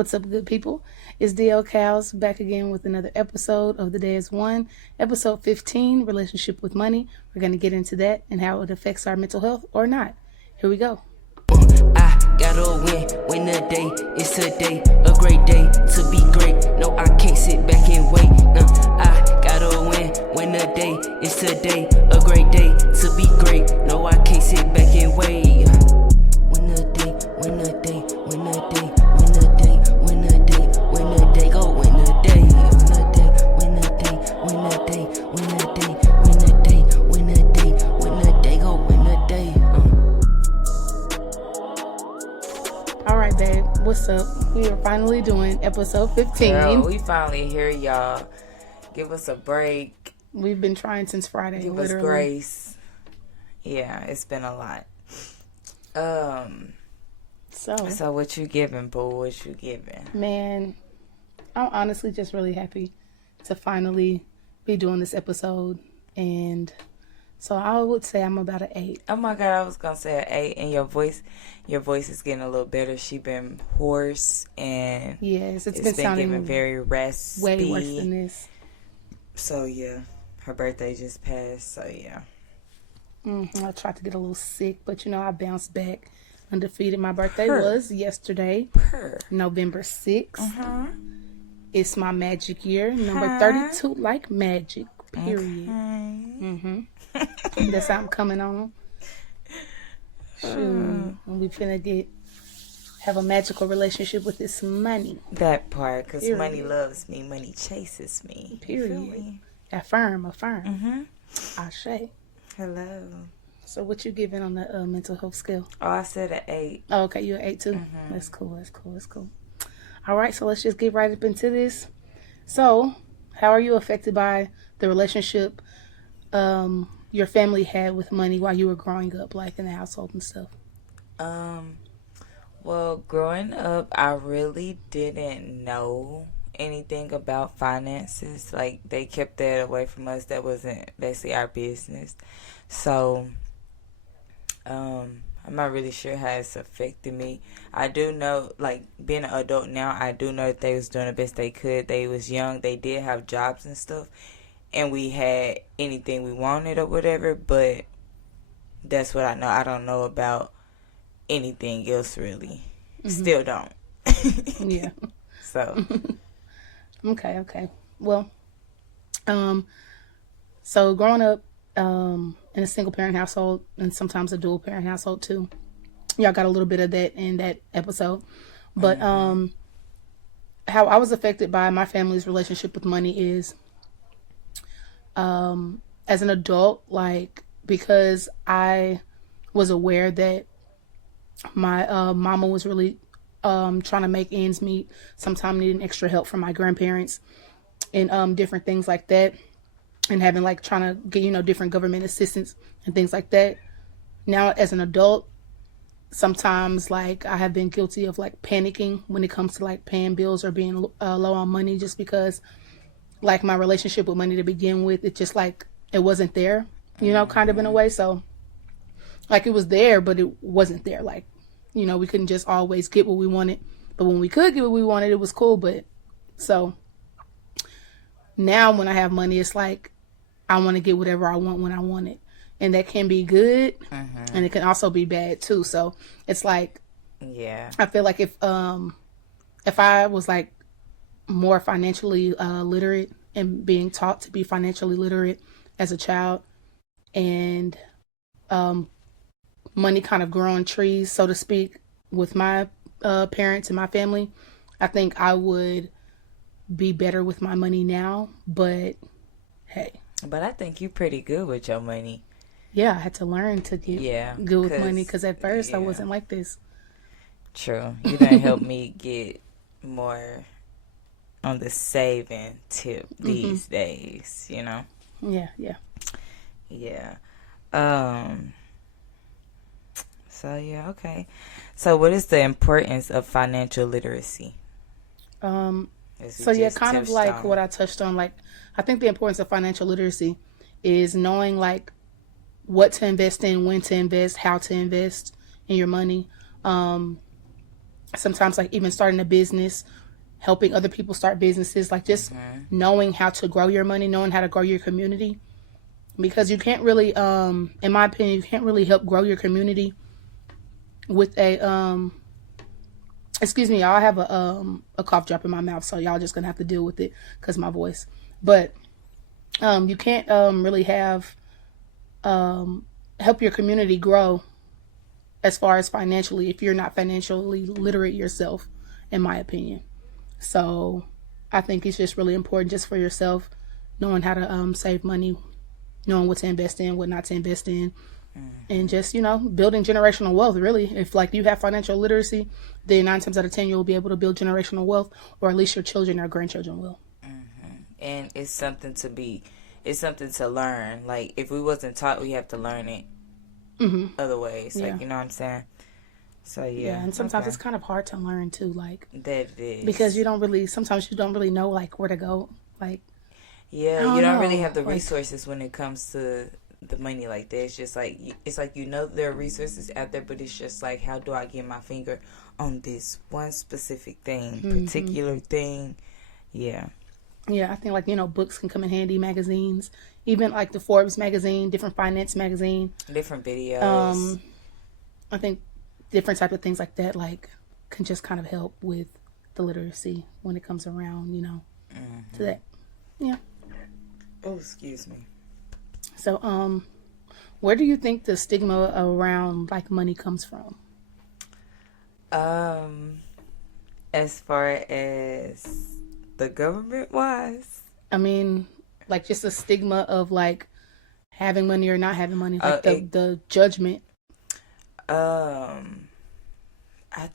What's up, good people? It's DL Cows back again with another episode of The Day is One, episode 15, Relationship with Money. We're going to get into that and how it affects our mental health or not. Here we go. I gotta win the day. It's today, a great day to be great. No, I can't sit back and wait. I gotta win the day. It's today, a great day to be great. No, I can't sit back and wait. Win the day, win the day, win the day, win the day, win the day, win the day, go win the day, win the day, win the day, win the day, win the day, win the day, win the day, win the day, go win the day. All right, babe. What's up? We are finally doing episode 15. Girl, we finally here, y'all. Give us a break. We've been trying since Friday. Give literally. us grace. Yeah, it's been a lot. So what you giving, boo? What you giving? Man, I'm honestly just really happy to finally be doing this episode. And so I would say I'm about an 8. Oh my God, I was gonna say an 8, and your voice is getting a little better. She been hoarse and Yes, it's been been sounding giving very raspy. way worse than this. So yeah, her birthday just passed. So yeah. I tried to get a little sick, but I bounced back undefeated. My birthday was yesterday, November 6th. It's my magic year, number 32, like magic, period. That's how I'm coming on. Shoot, and we finna have a magical relationship with this money. That part, because Period. money loves me, money chases me. You feel Period. me? Affirm. Ashe. Hello. So what you giving on the mental health scale? Oh, I said an 8. Oh, okay, you're 8 too. That's cool. All right, so let's just get right up into this. So, how are you affected by the relationship your family had with money while you were growing up, like in the household and stuff? Well, growing up, I really didn't know anything about finances. Like, they kept that away from us. That wasn't basically our business. So, I'm not really sure how it's affected me. I do know, like, being an adult now, I do know that they was doing the best they could. They was young. They did have jobs and stuff. And we had anything we wanted or whatever. But that's what I know. I don't know about anything else, really. Still don't. Yeah. So. Okay. Well, so growing up in a single parent household and sometimes a dual parent household too. Y'all got a little bit of that in that episode. But how I was affected by my family's relationship with money is as an adult, like, because I was aware that my mama was really trying to make ends meet, sometimes needing extra help from my grandparents and different things like that, and having like trying to get different government assistance and things like that. Now as an adult, sometimes like I have been guilty of like panicking when it comes to like paying bills or being low on money, just because like my relationship with money to begin with, it just like it wasn't there, kind of in a way. So like it was there, but it wasn't there. Like, we couldn't just always get what we wanted. But when we could get what we wanted, it was cool. But so now when I have money, it's like I want to get whatever I want when I want it. And that can be good. And it can also be bad too. So it's like, Yeah. I feel like if I was like more financially literate and being taught to be financially literate as a child, and money kind of growing trees, so to speak, with my parents and my family, I think I would be better with my money now. But hey, But I think you're pretty good with your money. yeah, I had to learn to get good with money, because at first I wasn't like this. True. You done help me get more on the saving tip these days, Yeah. Yeah. So yeah, okay. So what is the importance of financial literacy? So yeah, kind of like what I touched on. Like, I think the importance of financial literacy is knowing like what to invest in, when to invest, how to invest in your money. sometimes like even starting a business, helping other people start businesses, like just knowing how to grow your money, knowing how to grow your community. Because you can't really, in my opinion, you can't really help grow your community with excuse me, y'all, I have a cough drop in my mouth, so y'all just gonna have to deal with it because my voice. But you can't really have help your community grow as far as financially if you're not financially literate yourself, in my opinion. So I think it's just really important just for yourself, knowing how to save money, knowing what to invest in, what not to invest in, and just, building generational wealth, really. If like you have financial literacy, then 9 times out of 10 you'll be able to build generational wealth, or at least your children or grandchildren will. And it's something to learn. Like, if we wasn't taught, we have to learn it other ways. Yeah. Like, you know what I'm saying? So, Yeah, and sometimes it's kind of hard to learn, too, like, that is. because sometimes you don't really know, like, where to go. Like, yeah, you don't really know. have the Like, resources when it comes to the money like that. It's just like, there are resources out there, but it's just like, how do I get my finger on this one specific thing, particular thing? Yeah. Yeah, I think like, books can come in handy, magazines, even like the Forbes magazine, different finance magazine. Different videos. I think different type of things like that, like, can just kind of help with the literacy when it comes around, to that. Yeah. Oh, excuse me. So, where do you think the stigma around like money comes from? As far as the government wise, I mean, like just a stigma of like having money or not having money, like the judgment. I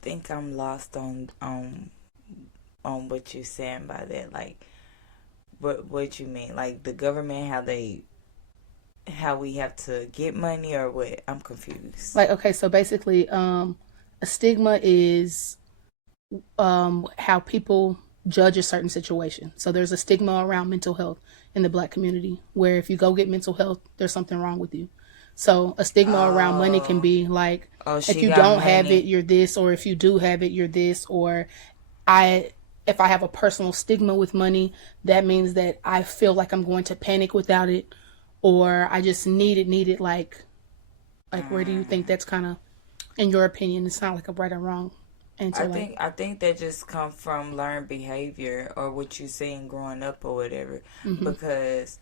think I'm lost on what you're saying by that. Like, what you mean? Like the government, how we have to get money, or what? I'm confused. Like, okay, so basically, a stigma is how people judge a certain situation. So there's a stigma around mental health in the Black community, where if you go get mental health, there's something wrong with you. So a stigma around money can be like, if you don't have it, you're this, or if you do have it, you're this, or if I have a personal stigma with money, that means that I feel like I'm going to panic without it, or I just need it. Like where do you think that's kind of, in your opinion, it's not like a right or wrong answer? I think that just come from learned behavior, or what you seen growing up or whatever. Because,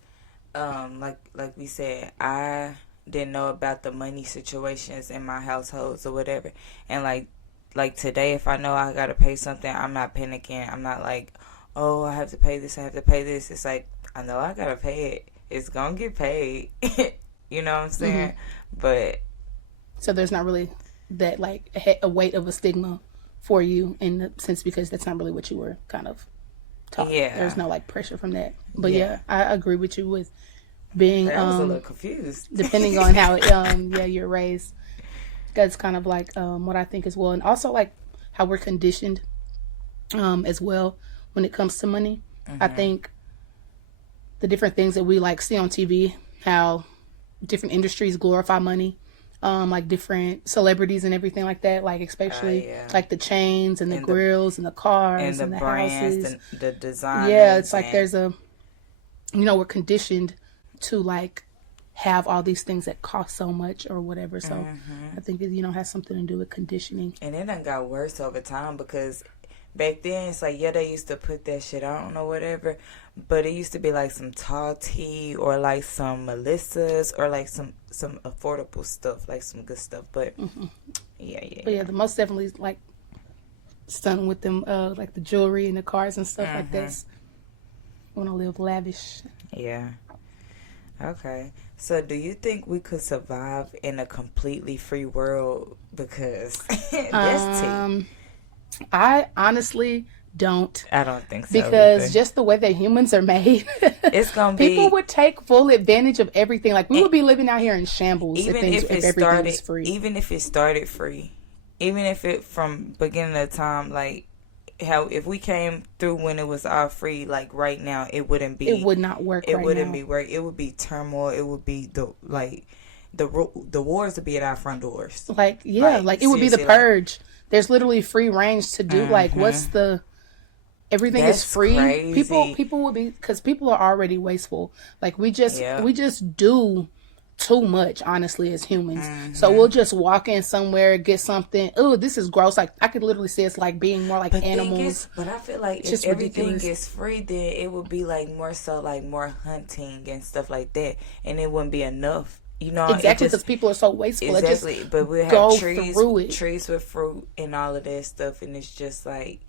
like we said, I didn't know about the money situations in my households or whatever, and like today, if I know I gotta pay something, I'm not panicking. I'm not like, oh, I have to pay this. It's like, I know I gotta pay it. It's gonna get paid. You know what I'm saying? But so there's not really that like a weight of a stigma for you in the sense, because that's not really what you were kind of taught. Yeah. There's no like pressure from that. But yeah, I agree with you with being I was a little confused. depending on how you're raised. That's kind of like what I think as well, and also like how we're conditioned as well when it comes to money. I think the different things that we like see on TV, how different industries glorify money, like different celebrities and everything like that, like especially like the chains and the grills and the cars and the brands houses, and the design. Yeah, it's like there's a, we're conditioned to like have all these things that cost so much or whatever. So I think it, has something to do with conditioning. And it done got worse over time, because back then it's like, they used to put that shit on or whatever, but it used to be like some tall tea or like some Melissa's or like some affordable stuff, like some good stuff. But But the most definitely like stunning with them, like the jewelry and the cars and stuff like that. Want to live lavish. Yeah. Okay. So do you think we could survive in a completely free world? Because that's tea. I honestly don't. I don't think so. Because just the way that humans are made, it's gonna be, people would take full advantage of everything. Like we would be living out here in shambles if everything was free. Even if it started free, even if it from beginning of time, like how if we came through when it was all free, like right now, it wouldn't be. It would not work. It wouldn't be work. It would be turmoil. It would be the wars would be at our front doors. Like it would be the purge. there's literally free range to do. Like, what's the everything is That's free. crazy. People would be because people are already wasteful. Like we Yeah. just do too much, honestly, as humans. So we'll just walk in somewhere, get something. Oh, this is gross. Like I could literally say it's like being more like animals. But I feel like It's if just everything ridiculous. is free, then it would be like more so like more hunting and stuff like that, and it wouldn't be enough. You know, it Exactly, just because people are so wasteful. It exactly. just But we have go through it. trees with fruit and all of that stuff, and it's just like.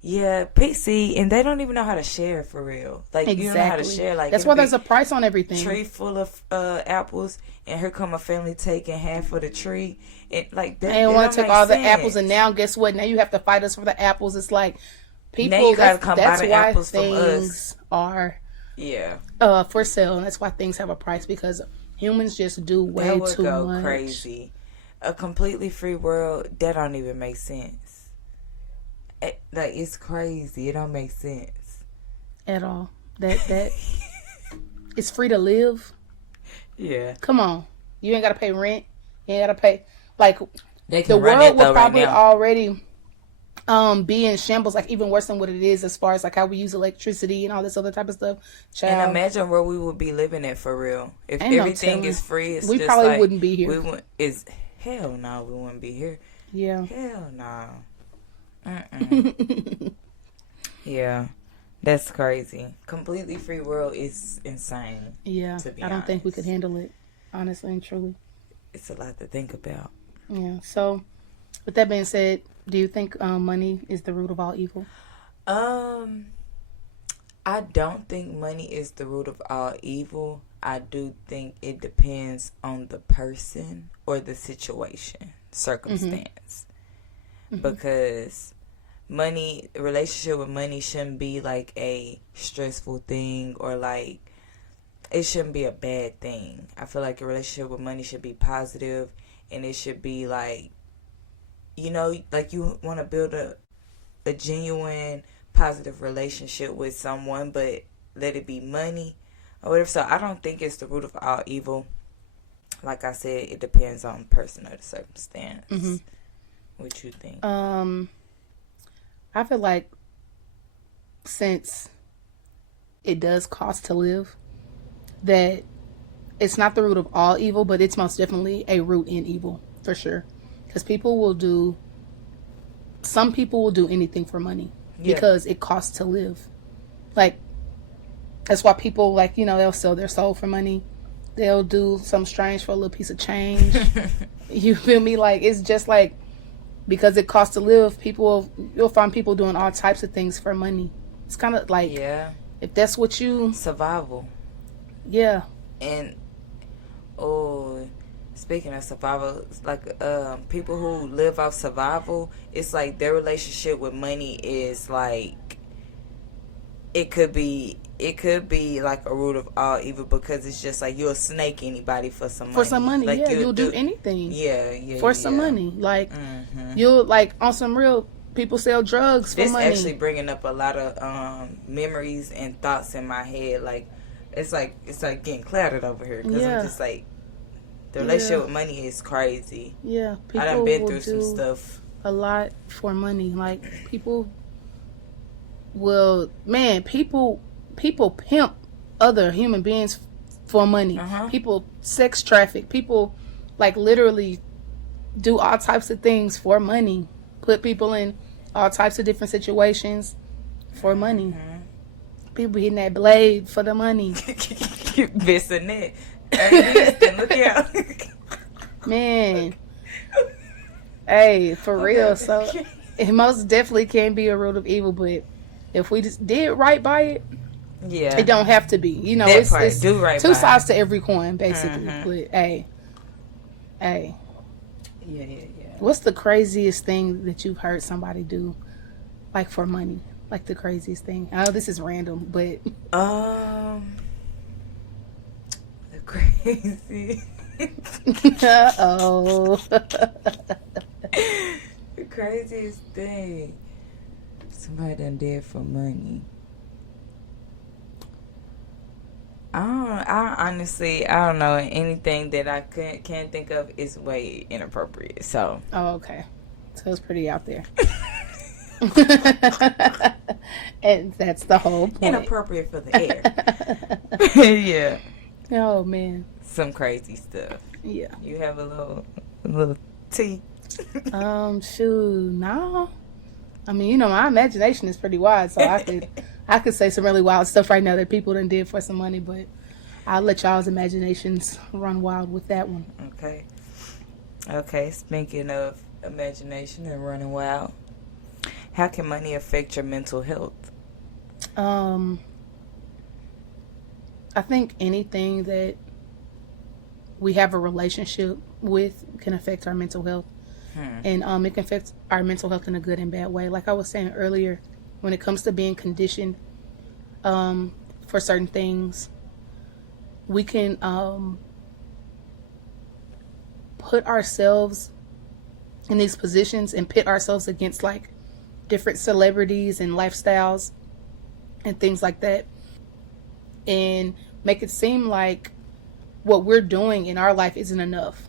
Yeah, PC, and they don't even know how to share for real. Like you don't know how to Exactly. share. Like That's it'll why there's be a price on everything. tree full of apples, and here come a family taking half of the tree, and like that. They It want don't to take make all the sense. apples, and now guess what? Now you have to fight us for the apples. It's like Now people. you gotta come buy That's the why apples from us. things are Yeah, for sale, and that's why things have a price because humans just do way that would too go much. crazy. A completely free world that don't even make sense. Like it's crazy. It don't make sense. At all. That it's free to live. Yeah, Come on, you ain't gotta pay rent. You ain't gotta pay like they the can run world it would though right probably now. already be in shambles, like even worse than what it is as far as like how we use electricity and all this other type of stuff. And Child, imagine where we would be living at for real. If Ain't no everything telling. is free, it's We just probably like, wouldn't be here. We would is hell no, we wouldn't be here. yeah. Hell no. Mm-mm. Yeah, that's crazy. Completely free world is insane. Yeah, To be I don't think we honest. could handle it, honestly and truly. It's a lot to think about. Yeah. So, with that being said, do you think money is the root of all evil? I don't think money is the root of all evil. I do think it depends on the person or the situation, circumstance. Because money, relationship with money shouldn't be like a stressful thing or like it shouldn't be a bad thing. I feel like a relationship with money should be positive and it should be like, you know, like you want to build a genuine positive relationship with someone, but let it be money or whatever. So I don't think it's the root of all evil. Like I said, it depends on the person or the circumstance. What you think? I feel like since it does cost to live, that it's not the root of all evil, but it's most definitely a root in evil for sure. Because some people will do anything for money because it costs to live. Like, that's why people, like, you know, they'll sell their soul for money. They'll do something strange for a little piece of change. You feel me? Like, it's just like, because it costs to live, you'll find people doing all types of things for money. It's kind of like, if that's what you, survival. yeah. And speaking of survival, like people who live off survival, it's like their relationship with money is like it could be like a root of all evil because it's just like you'll snake anybody for some money. For some money, like, yeah, you'll do anything. For some money, like you'll like on some real people sell drugs for this money. actually bringing up a lot of memories and thoughts in my head. Like it's like getting clouded over here because I'm just like the relationship with money is crazy. Yeah, people I done been will through some do stuff. a lot for money. Like people will, man, people pimp other human beings for money. People sex traffic. People like literally do all types of things for money. Put people in all types of different situations for money. People hitting that blade for the money. You missing it. Hey, look out. Man. Hey, for real. So it most definitely can be a root of evil, but if we just did right by it, it don't have to be. You know, that it's part, do right two by sides to every coin, basically. But hey. Yeah. What's the craziest thing that you've heard somebody do, like for money? Like the craziest thing. I know this is random, but the crazy. oh. The craziest thing somebody done did for money. I honestly don't know. Anything that I can't think of is way inappropriate. So Oh, okay. So it's pretty out there. And that's the whole point. Inappropriate for the air. Yeah. Oh, man. Some crazy stuff. Yeah. You have a little tea? Shoot, no. I mean, you know, my imagination is pretty wide, so I could say some really wild stuff right now that people done did for some money, but I'll let y'all's imaginations run wild with that one. Okay, speaking of imagination and running wild, how can money affect your mental health? I think anything that we have a relationship with can affect our mental health. And it can affect our mental health in a good and bad way. Like I was saying earlier, when it comes to being conditioned for certain things, we can put ourselves in these positions and pit ourselves against like different celebrities and lifestyles and things like that, and make it seem like what we're doing in our life isn't enough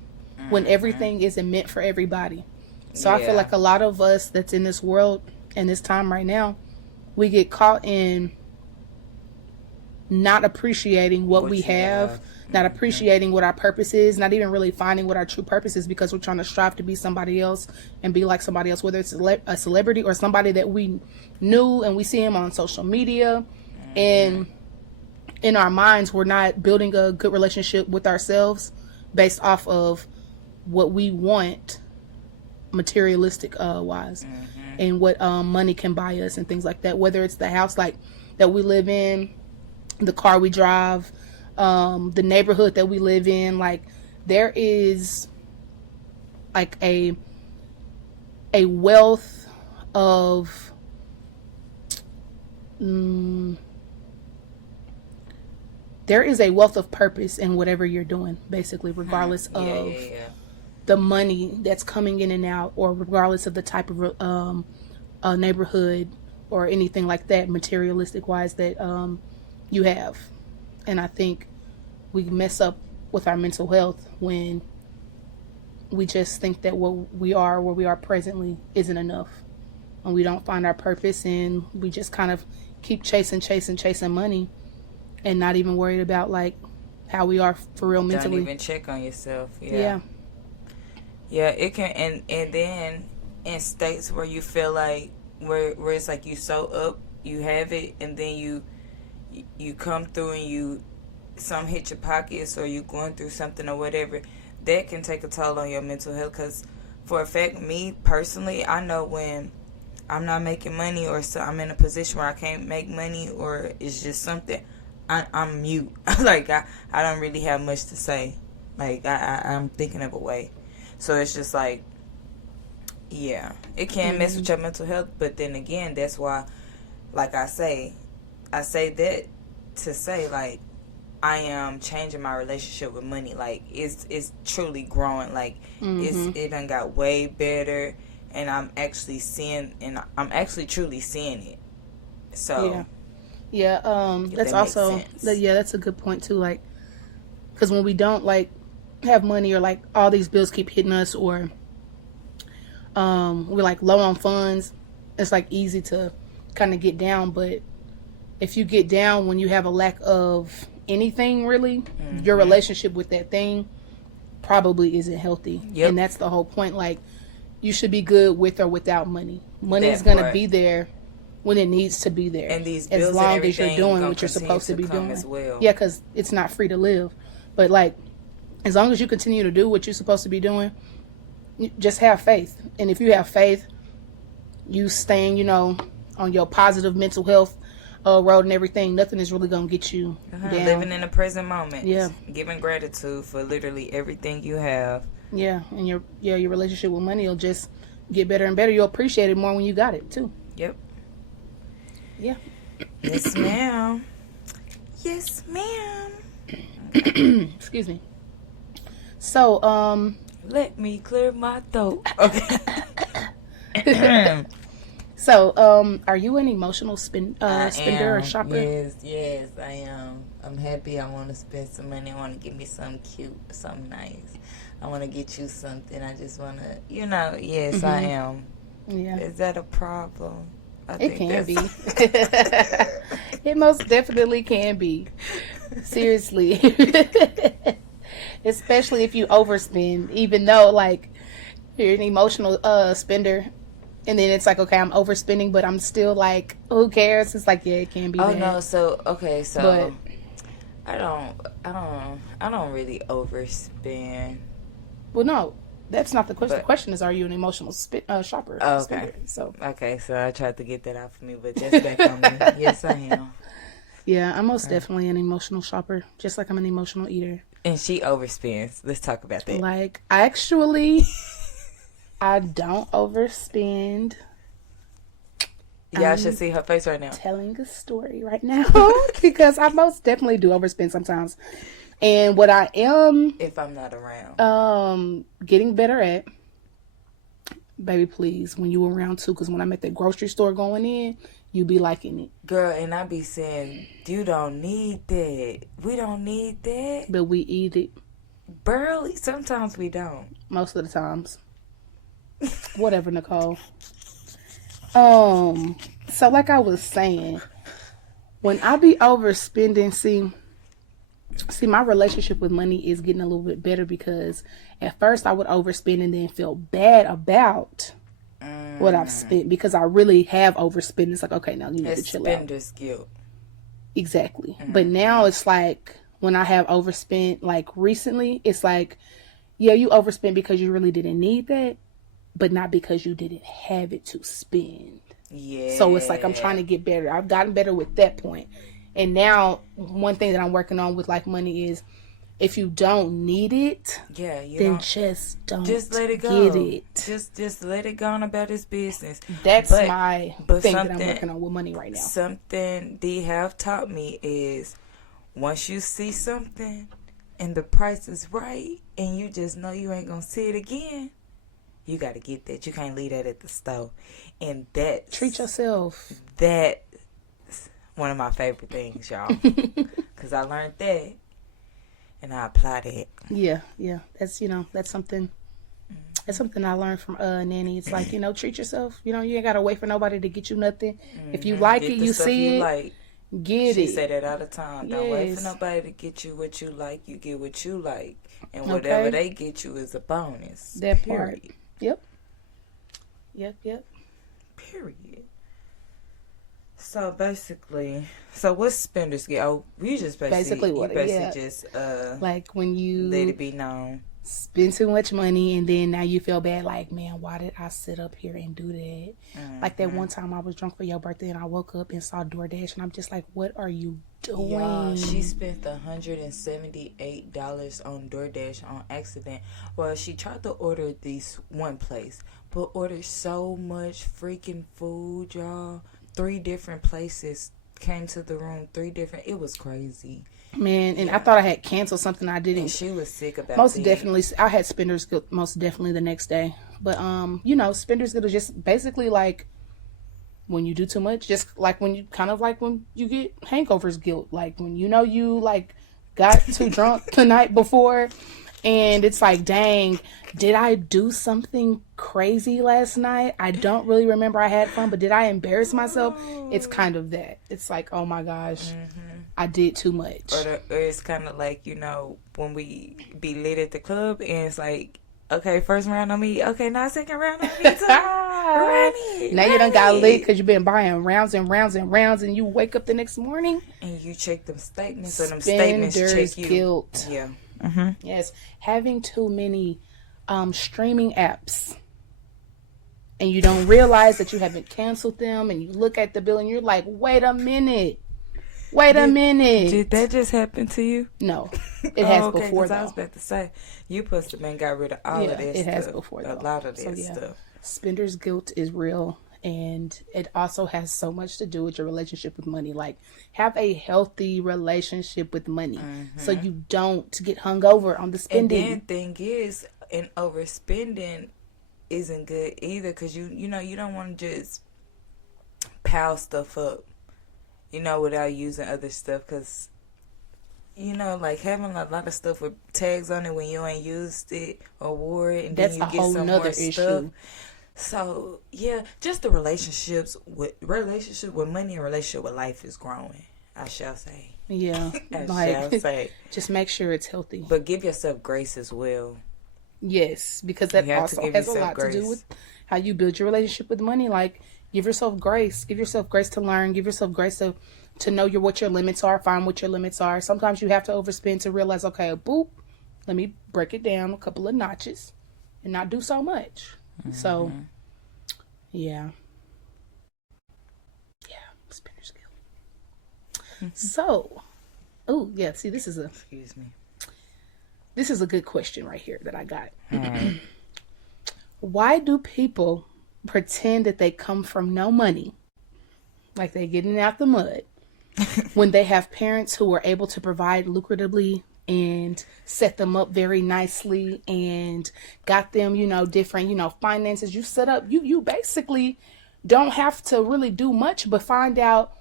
when everything isn't meant for everybody. So I feel like a lot of us that's in this world and this time right now, we get caught in not appreciating what we have, not appreciating what our purpose is, not even really finding what our true purpose is, because we're trying to strive to be somebody else and be like somebody else, whether it's a celebrity or somebody that we knew and we see him on social media. And in our minds, we're not building a good relationship with ourselves based off of what we want materialistic wise, and what money can buy us and things like that, whether it's the house like that we live in, the car we drive, the neighborhood that we live in. Like there is like a wealth of there is a wealth of purpose in whatever you're doing, basically, regardless of the money that's coming in and out, or regardless of the type of neighborhood or anything like that, materialistic wise, that you have. And I think we mess up with our mental health when we just think that what we are, where we are presently, isn't enough, and we don't find our purpose, and we just kind of keep chasing money and not even worried about like how we are for real mentally. Don't even check on yourself. Yeah, it can. And then in states where you feel like where it's like you so up, you have it, and then you come through and some hit your pockets, or you going through something or whatever, that can take a toll on your mental health. Because for a fact, me personally, I know when I'm not making money, or so I'm in a position where I can't make money, or it's just something, I'm mute. Like I don't really have much to say. Like I'm thinking of a way. So it's just like, yeah, it can mess with your mental health. But then again, that's why, like I say that to say, like, I am changing my relationship with money. Like it's truly growing. Like it done got way better, and I'm actually truly seeing it. So that's also that's a good point too. Like, because when we don't like have money, or like all these bills keep hitting us, or we're like low on funds, it's like easy to kind of get down. But if you get down when you have a lack of anything, really, your relationship with that thing probably isn't healthy. And that's the whole point. Like, you should be good with or without money. Money is going to be there when it needs to be there, and these bills, as long as you're doing what you're supposed to be doing as well. Yeah, because it's not free to live. But like, as long as you continue to do what you're supposed to be doing, just have faith. And if you have faith, you staying, on your positive mental health road and everything, nothing is really going to get you down. Living in the present moment. Yeah. Giving gratitude for literally everything you have. Yeah. And your relationship with money will just get better and better. You'll appreciate it more when you got it, too. Yep. Yeah. Yes, ma'am. Yes, ma'am. Excuse me. So, let me clear my throat. Okay. So, are you an emotional spender or shopper? Yes, I am. I'm happy. I want to spend some money. I want to get me something cute, something nice. I want to get you something. I just want to, yes, I am. Yeah. Is that a problem? It can be. It most definitely can be. Seriously. Especially if you overspend, even though like you're an emotional spender, and then it's like, okay, I'm overspending, but I'm still like, who cares? It's like, yeah, it can be Oh bad. no, so okay, so But I don't really overspend. well, no, that's not the question. But- The question is, are you an emotional shopper? Oh, spender? okay. So So I tried to get that out for me, but that's back on me. Yes, I am. yeah, I'm most definitely an emotional shopper, just like I'm an emotional eater. And she overspends. Let's talk about that. Like, actually, I don't overspend. Y'all should see her face right now. Telling a story right now because I most definitely do overspend sometimes. And what I am If I'm not around. getting better at, baby, please, when you around too, because when I'm at the grocery store going in, you be liking it. Girl, and I be saying, you don't need that. We don't need that. But we eat it Barely. Sometimes we don't. most of the times. Whatever, Nicole. So like I was saying, when I be overspending, see, my relationship with money is getting a little bit better because at first I would overspend and then feel bad about what I've spent because I really have overspent. It's like, okay, now you need to chill out. Spender's guilt. Exactly. But now it's like when I have overspent, like recently, it's like, yeah, you overspent because you really didn't need that, but not because you didn't have it to spend. Yeah. So it's like I'm trying to get better. I've gotten better with that point. And now one thing that I'm working on with like money is if you don't need it, then just don't let it go. get it. Just let it go on about his business. That's my thing that I'm working on with money right now. Something D have taught me is once you see something and the price is right and you just know you ain't gonna see it again, you gotta get that. You can't leave that at the store. And that Treat yourself. That's one of my favorite things, y'all. Because I learned that and I apply that. Yeah. That's something. That's something I learned from Nanny. It's like, treat yourself. You ain't gotta wait for nobody to get you nothing. If you like it, you see it. Like. Get it. She say that all the time. Don't wait for nobody to get you what you like. You get what you like, and whatever they get you is a bonus. That part. Yep. Period. So basically, what's Spender's guilt? Oh, you just basically just like when you let it be known. Spend too much money and then now you feel bad like, man, why did I sit up here and do that? Like that one time I was drunk for your birthday and I woke up and saw DoorDash and I'm just like, what are you doing? Yeah, she spent $178 on DoorDash on accident. Well, she tried to order this one place but ordered so much freaking food, y'all. 3 different places came to the room. 3 different. It was crazy. Man, and I thought I had canceled something I didn't. And she was sick about most definitely. I had Spender's guilt most definitely the next day. But Spender's guilt is just basically like when you do too much, just like when you when you get hangovers guilt, like when you like got too drunk the night before and it's like, dang, did I do something crazy last night? I don't really remember I had fun, but did I embarrass myself? It's kind of that. It's like, oh my gosh, I did too much. Or it's kind of like, when we be lit at the club and it's like, okay, first round on me. Okay, now second round on me. Now you done got lit because you've been buying rounds and rounds and rounds and you wake up the next morning. And you check them statements and them statements check you. Guilt. Yeah. Yes. Having too many streaming apps and you don't realize that you haven't canceled them and you look at the bill and you're like, wait a minute. Did that just happen to you? No. It has before though. I was about to say, you supposed to been got rid of all of this it stuff. has before though. A lot of this stuff. Spender's guilt is real. And it also has so much to do with your relationship with money. Like, have a healthy relationship with money so you don't get hung over on the spending. And then thing is, and overspending isn't good either because you don't want to just pile stuff up, without using other stuff because you know, like having a lot of stuff with tags on it when you ain't used it or wore it, and then That's you a get whole some nother more stuff. issue. So yeah, just the relationship with money and relationship with life is growing. I shall say. Yeah, I shall like say. just make sure it's healthy. But give yourself grace as well. Yes, because that You have to also give has a yourself lot to do grace. with how you build your relationship with money. Like, give yourself grace. Give yourself grace to learn. Give yourself grace to know what your limits are. Find what your limits are. Sometimes you have to overspend to realize, okay, boop, let me break it down a couple of notches and not do so much. So, yeah, spinner skill. So, oh yeah, see, Excuse me. this is a good question right here that I got. Alright. Why do people pretend that they come from no money, like they're getting out the mud, when they have parents who are able to provide lucratively and set them up very nicely and got them, different, finances you set up? You basically don't have to really do much but find out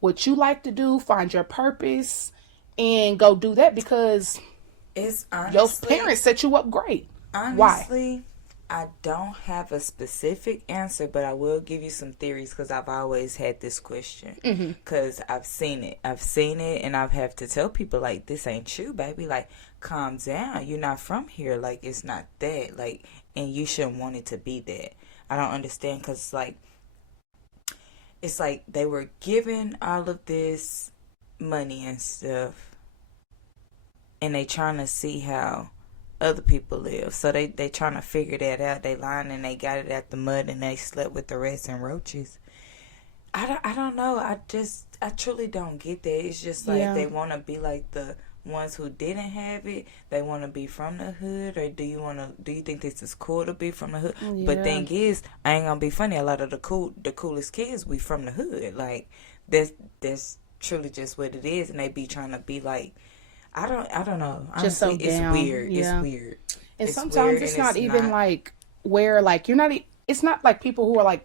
what you like to do, find your purpose, and go do that because It's your honestly, parents set you up great. Why? honestly, I don't have a specific answer, but I will give you some theories because I've always had this question. Because I've seen it. I've seen it, and I've had to tell people, like, this ain't you, baby. Like, calm down. You're not from here. Like, it's not that. Like, and you shouldn't want it to be that. I don't understand because, it's like they were given all of this money and stuff, and they trying to see how other people live. So they trying to figure that out. They lying and they got it at the mud and they slept with the rats and roaches. I don't know. I truly don't get that. It's just like Yeah. they want to be like the ones who didn't have it. They want to be from the hood, or do you think this is cool to be from the hood? But Yeah. thing is, I ain't gonna be funny. A lot of the coolest kids we from the hood. Like that's truly just what it is, and they be trying to be like, I don't know. Just so Honestly, it's down. weird. Yeah. It's weird. And It's sometimes weird, it's and not even like where like you're not. It's not like people who are like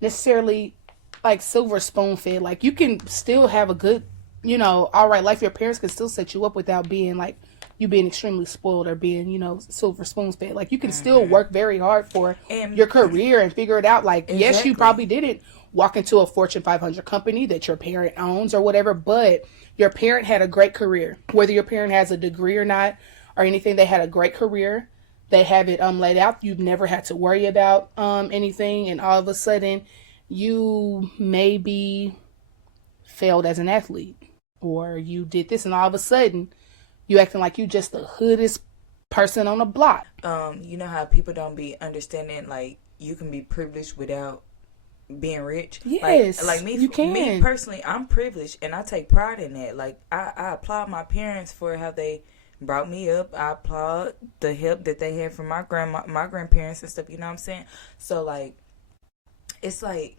necessarily like silver spoon fed. Like you can still have a good, all right life. Your parents can still set you up without being like you being extremely spoiled or being, silver spoon fed. Like you can still work very hard for And- your career and figure it out. Like yes, Exactly. you probably didn't walk into a Fortune 500 company that your parent owns or whatever, but your parent had a great career. Whether your parent has a degree or not or anything, they had a great career. They have it laid out. You've never had to worry about anything, and all of a sudden you maybe failed as an athlete or you did this, and all of a sudden you acting like you just the hoodest person on the block. you know how people don't be understanding, like, you can be privileged without being rich. Yes, like me, you can. me personally, I'm privileged and I take pride in that. Like I applaud my parents for how they brought me up. I applaud the help that they had from my grandparents and stuff. You know what I'm saying? So like, it's like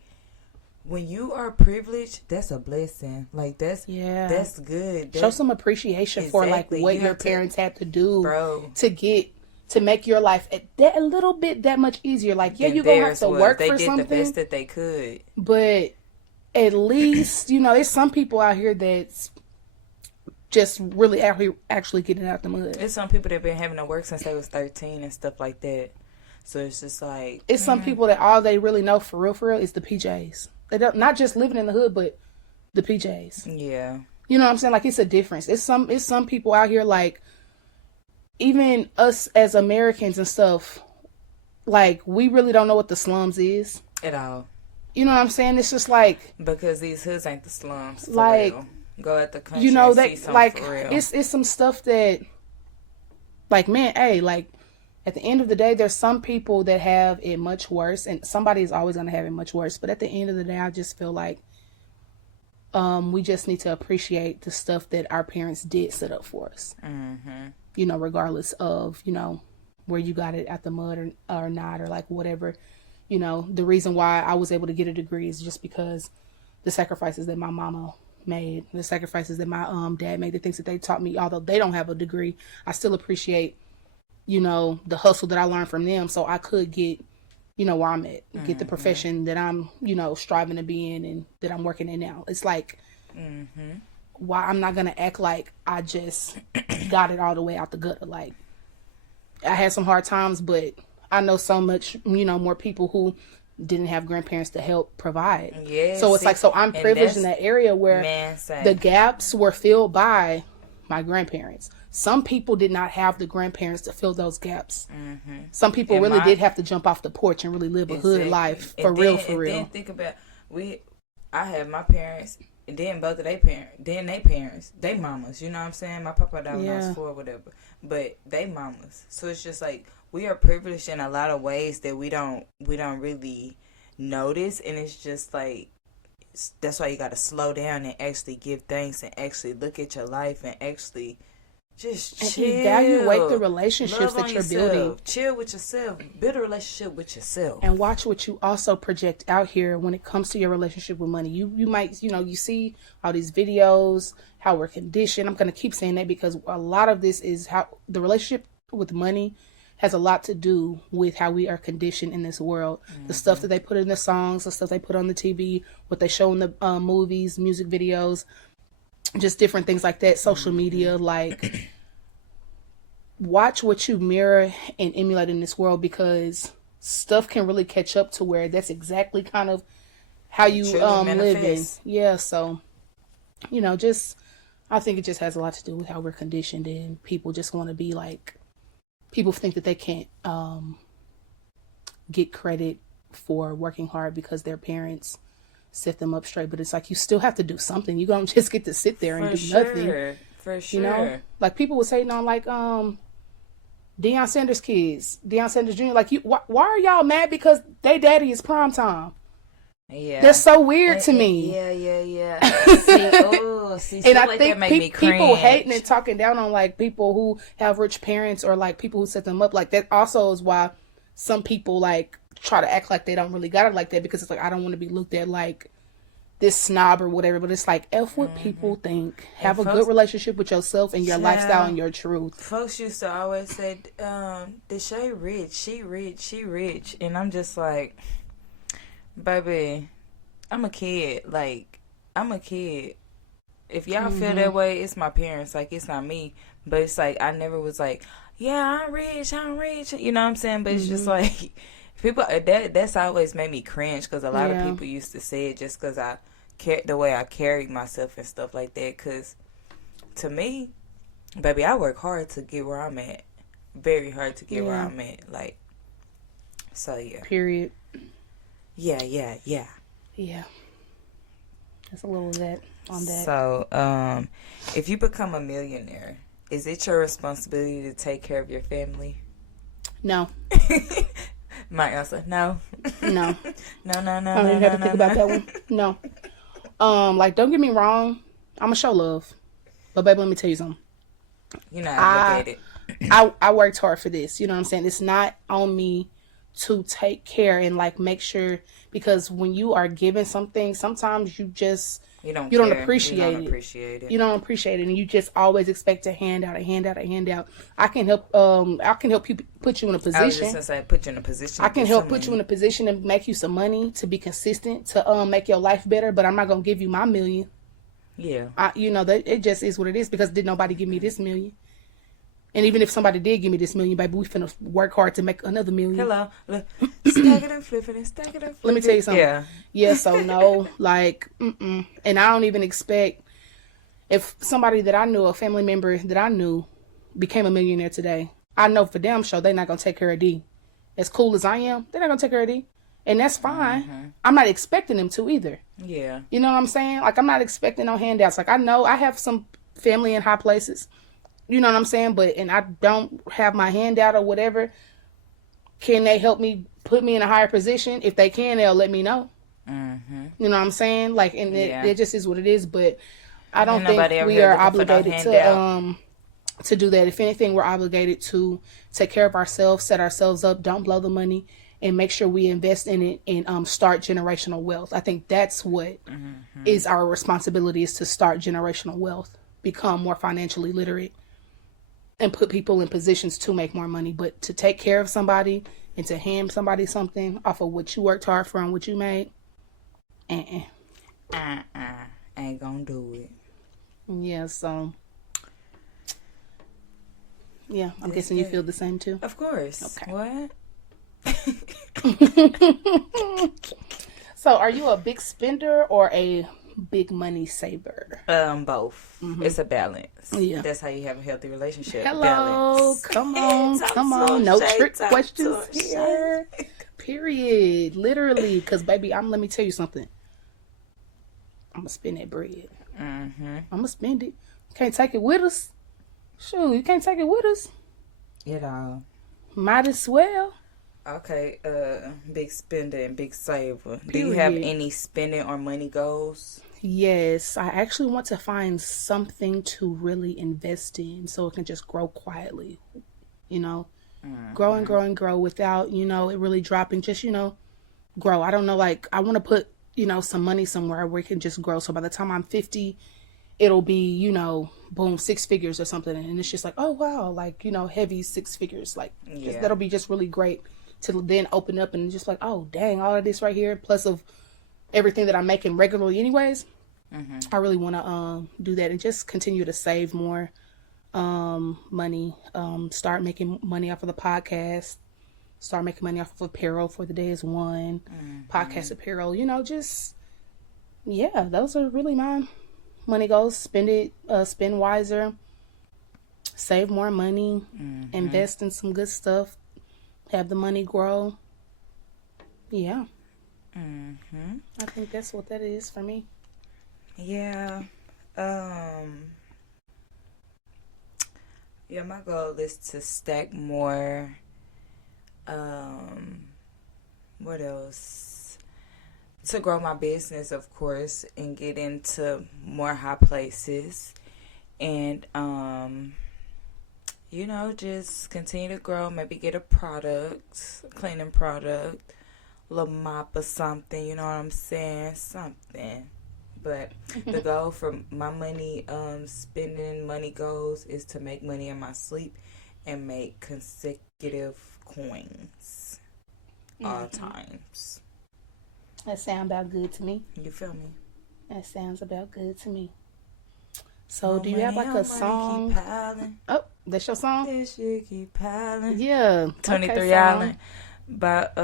when you are privileged, that's a blessing. Like that's good. Show some appreciation for like Exactly. what You your have to- parents had to do Bro. to make your life a little bit that much easier. Like yeah, than you're gonna have theirs to was. work They for did something, the best that they could. but at least there's some people out here that's just really actually getting out the mud. There's some people that been having to work since they was 13 and stuff like that. So it's just like It's some people that all they really know for real is the PJs. They don't not just living in the hood, but the PJs. yeah. You know what I'm saying? Like it's a difference. It's some people out here like even us as Americans and stuff, like we really don't know what the slums is. At all. You know what I'm saying? It's just like Because these hoods ain't the slums. For Like, real. Go at the country and see that something like for real. it's some stuff that like man, hey, like at the end of the day there's some people that have it much worse and somebody is always gonna have it much worse. But at the end of the day I just feel like we just need to appreciate the stuff that our parents did set up for us. Mm-hmm. Regardless of, where you got it at the mud or not, or like whatever. The reason why I was able to get a degree is just because the sacrifices that my mama made, the sacrifices that my dad made, the things that they taught me, although they don't have a degree, I still appreciate, the hustle that I learned from them so I could get, where I'm at, get the profession that I'm, striving to be in and that I'm working in now. It's like, why I'm not gonna act like I just got it all the way out the gutter. Like, I had some hard times, but I know so much, more people who didn't have grandparents to help provide. Yeah. So it's like, so I'm privileged in that area where the gaps were filled by my grandparents. Some people did not have the grandparents to fill those gaps. Mm-hmm. Some people really did have to jump off the porch and really live a hood life for real. Then think about, I have my parents, and then both of their parents, then they parents, they mamas. You know what I'm saying? My papa died when I was 4 or whatever, but they mamas. So it's just like, we are privileged in a lot of ways that we don't really notice, and it's just like, that's why you got to slow down and actually give thanks and actually look at your life and actually just chill. And evaluate the relationships that you're building. Chill with yourself. Build a relationship with yourself. And watch what you also project out here when it comes to your relationship with money. You might, you see all these videos, how we're conditioned. I'm going to keep saying that because a lot of this is how the relationship with money has a lot to do with how we are conditioned in this world. Mm-hmm. The stuff that they put in the songs, the stuff they put on the TV, what they show in the movies, music videos, just different things like that, social media. Like, watch what you mirror and emulate in this world, because stuff can really catch up to where that's exactly kind of how you live in. Yeah, so, just, I think it just has a lot to do with how we're conditioned, and people just want to be like, people think that they can't get credit for working hard because their parents set them up straight. But it's like, you still have to do something. You don't just get to sit there and do nothing. For sure. Like, people was hating on like Deion Sanders kids, Deion Sanders Jr. Like, why are y'all mad because they daddy is prime time? Yeah, that's so weird to me. Yeah. See, and I like think that make me people hating and talking down on like people who have rich parents or like people who set them up like that. Also is why some people like try to act like they don't really got it like that, because it's like, I don't want to be looked at like this snob or whatever. But it's like, F what people think. Have a good relationship with yourself and your lifestyle and your truth. Folks used to always say, Deshae rich, she rich. And I'm just like, baby, I'm a kid. Like, I'm a kid. If y'all feel that way, it's my parents. Like, it's not me. But it's like, I never was like, yeah, I'm rich. You know what I'm saying? But it's just like, people, that's always made me cringe, because a lot of people used to say it just because the way I carried myself and stuff like that. Because to me, baby, I work hard to get where I'm at. Very hard to get where I'm at. Like, so yeah. Period. Yeah. Yeah. That's a little of that on that. So, if you become a millionaire, is it your responsibility to take care of your family? No. My answer, no. No. No. I don't even have to think about that one. No. Like, don't get me wrong, I'ma show love. But baby, let me tell you something. You know, I look at it. I worked hard for this. You know what I'm saying? It's not on me to take care and like make sure, because when you are given something, sometimes you just you don't appreciate it. You don't appreciate it, and you just always expect a handout. I can help you put you in a position. I was just gonna say, put you in a position. I can help put you in a position and make you some money to be consistent, to make your life better. But I'm not gonna give you my million. Yeah. That it just is what it is, because did nobody give me this million? And even if somebody did give me this million, baby, we finna work hard to make another million. Hello. Stack it and flip it. Let me tell you something. Yeah. Yeah, so no, like, And I don't even expect, if somebody that I knew, a family member that I knew, became a millionaire today, I know for damn sure they're not going to take care of D. As cool as I am, they're not going to take care of D. And that's fine. Mm-hmm. I'm not expecting them to either. Yeah. You know what I'm saying? Like, I'm not expecting no handouts. Like, I know I have some family in high places. You know what I'm saying? And I don't have my hand out or whatever. Can they help me, put me in a higher position? If they can, they'll let me know. Mm-hmm. You know what I'm saying? Like, and it just is what it is. But I don't think we are obligated to do that. If anything, we're obligated to take care of ourselves, set ourselves up, don't blow the money, and make sure we invest in it and start generational wealth. I think that's what is our responsibility, is to start generational wealth, become more financially literate, and put people in positions to make more money. But to take care of somebody and to hand somebody something off of what you worked hard for and what you made, ain't gonna do it. Yeah, so yeah, I'm guessing you feel the same too. Of course. Okay. What? So, are you a big spender or a big money saver? Both. It's a balance. Yeah. That's how you have a healthy relationship. Hello, Balance. come on, Talk come to on. him, No Shay. trick Talk questions to him, here. Shay. Period. Literally, because baby, let me tell you something. I'm gonna spend that bread. I'm gonna spend it. Can't take it with us. Shoot, you can't take it with us. You know. Might as well. Okay, big spender and big saver. Do you have Period. any spending or money goals? Yes, I actually want to find something to really invest in so it can just grow quietly. You know, grow and grow and grow without, it really dropping. Just, grow. I don't know, like, I want to put, some money somewhere where it can just grow. So by the time I'm 50, it'll be, boom, 6 figures or something. And it's just like, oh, wow, like, heavy 6 figures. Like, that'll be just really great to then open up and just like, oh, dang, all of this right here, plus of everything that I'm making regularly anyways. I really want to do that and just continue to save more money, start making money off of the podcast, start making money off of apparel for the day is one, podcast apparel, just, yeah, those are really my money goals. Spend wiser, save more money, invest in some good stuff, have the money grow. Yeah. I think that's what that is for me. Yeah. Yeah, my goal is to stack more. What else? To grow my business, of course, and get into more high places. And, just continue to grow. Maybe get a product, a cleaning product, a little mop or something. You know what I'm saying? Something. But the goal for my money, spending money goals is to make money in my sleep and make consecutive coins all times. That sounds about good to me. You feel me? That sounds about good to me. So, do you have like a song? Oh, that's your song? This shit keep piling. Yeah. 23 okay, Island. But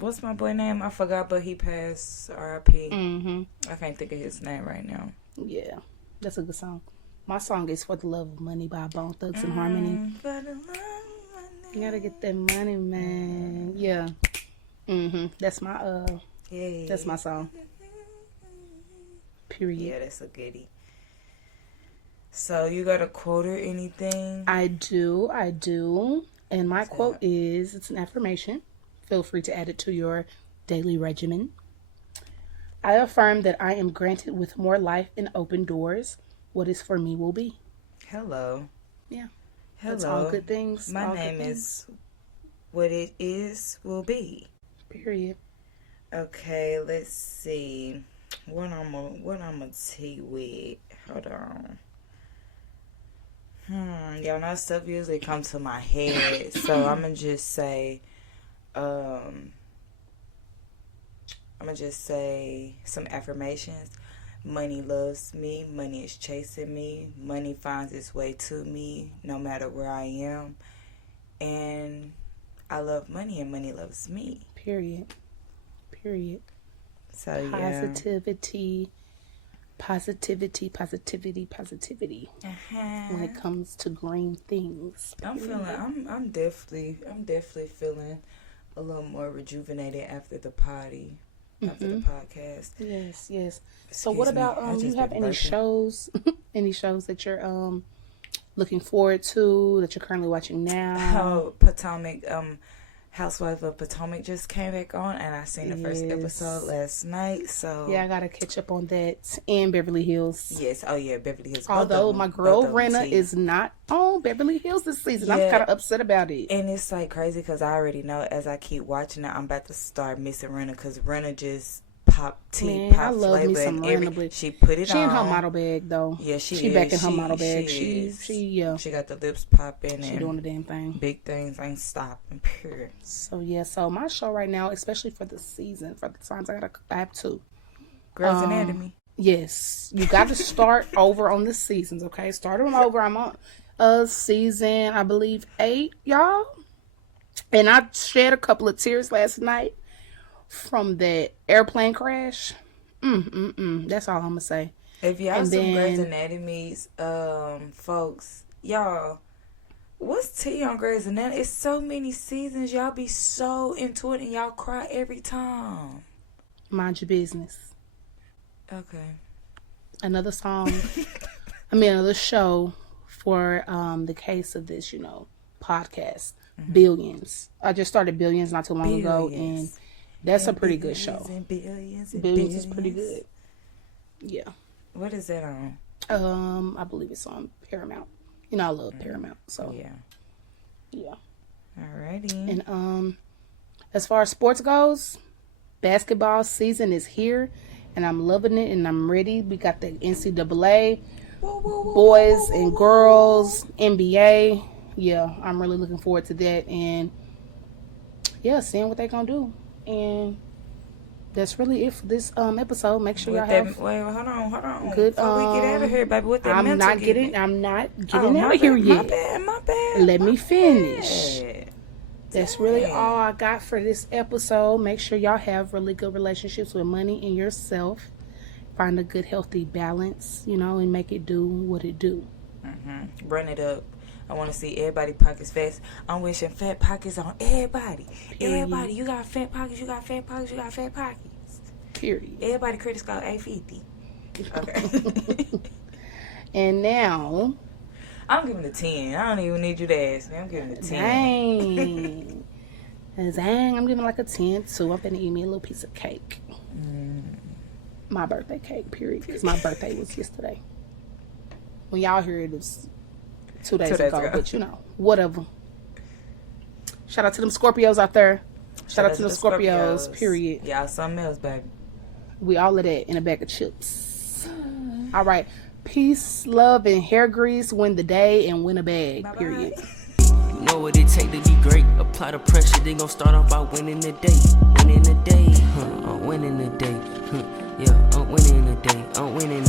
what's my boy name? I forgot, but he passed R.I.P. I can't think of his name right now. Yeah, that's a good song. My song is "For the Love of Money" by Bone Thugs and Harmony. For the love of money. You gotta get that money, man. Yeah. That's my that's my song. Period. Yeah, that's a goodie. So you got a quote or anything? I do. And my quote is, it's an affirmation. Feel free to add it to your daily regimen. I affirm that I am granted with more life and open doors. What is for me will be. Hello. Yeah. Hello. That's all good things. My name is what it is will be. Period. Okay, let's see. What I'm gonna tee with. Hold on. Y'all know stuff usually comes to my head, so I'm gonna just say, some affirmations. Money loves me. Money is chasing me. Money finds its way to me, no matter where I am. And I love money, and money loves me. Period. So yeah. Positivity. When it comes to green things. I'm definitely feeling a little more rejuvenated after the party, after the podcast. Yes. So what about you have any shows that you're looking forward to that you're currently watching now? Oh, Potomac, Housewife of Potomac just came back on, and I seen the first episode last night. So yeah, I gotta catch up on that. And Beverly Hills. Yes, Beverly Hills. Although my girl Renna is not on Beverly Hills this season, I'm kind of upset about it. And it's like crazy because I already know as I keep watching it, I'm about to start missing Renna because Renna just pop Man, I love flavor me some and Renna, but she put it on. She in her model bag though. Yeah, she back in her model bag. She got the lips popping. She and doing the damn thing. Big things ain't stopping. Pure. So my show right now, especially for the season, for the times I have 2. Grey's Anatomy. Yes, you got to start over on the seasons, okay? Start them over. I'm on season, I believe, 8, y'all. And I shed a couple of tears last night from that airplane crash. That's all I'm going to say. If y'all And some Grey's then- Anatomy's folks, y'all, what's tea on Grey's Anatomy? It's so many seasons. Y'all be so into it and y'all cry every time. Mind your business. Okay. Another song, another show for the case of this, podcast. Billions. I just started Billions not too long ago, and that's a pretty good show. Billions Billions is pretty good. Yeah. What is that on? I believe it's on Paramount. I love Paramount, so yeah. Alrighty. And as far as sports goes, basketball season is here, and I'm loving it, and I'm ready. We got the NCAA, boys and girls, NBA. Yeah, I'm really looking forward to that, and seeing what they're gonna do. And that's really it for this episode. Make sure y'all have. Wait, hold on. Good. Before we get out of here, baby, what that I'm mental not getting out of here yet. My bad. Let me finish. Bad. That's really all I got for this episode. Make sure y'all have really good relationships with money and yourself. Find a good, healthy balance, and make it do what it do. Run it up. I want to see everybody pockets fat. I'm wishing fat pockets on everybody. Period. Everybody, you got fat pockets, you got fat pockets, you got fat pockets. Period. Everybody credit score 850. Okay. And now, I'm giving it a 10. I don't even need you to ask me. I'm giving it a 10. Dang, I'm giving like a 10 too. I'm gonna eat me a little piece of cake. My birthday cake, period. Because my birthday was yesterday. When y'all hear it, it's 2 days ago. But whatever. Shout out to them Scorpios out there. Shout out to the Scorpios, period. Y'all something else, baby. We all of that in a bag of chips. All right. Peace, love, and hair grease. Win the day and win a bag, Bye-bye. period. You know what it take to be great. Apply the pressure, they gon' start off by winning the day. Winning the day, I'm winning the day. Yeah, I'm winning the day. I'm winning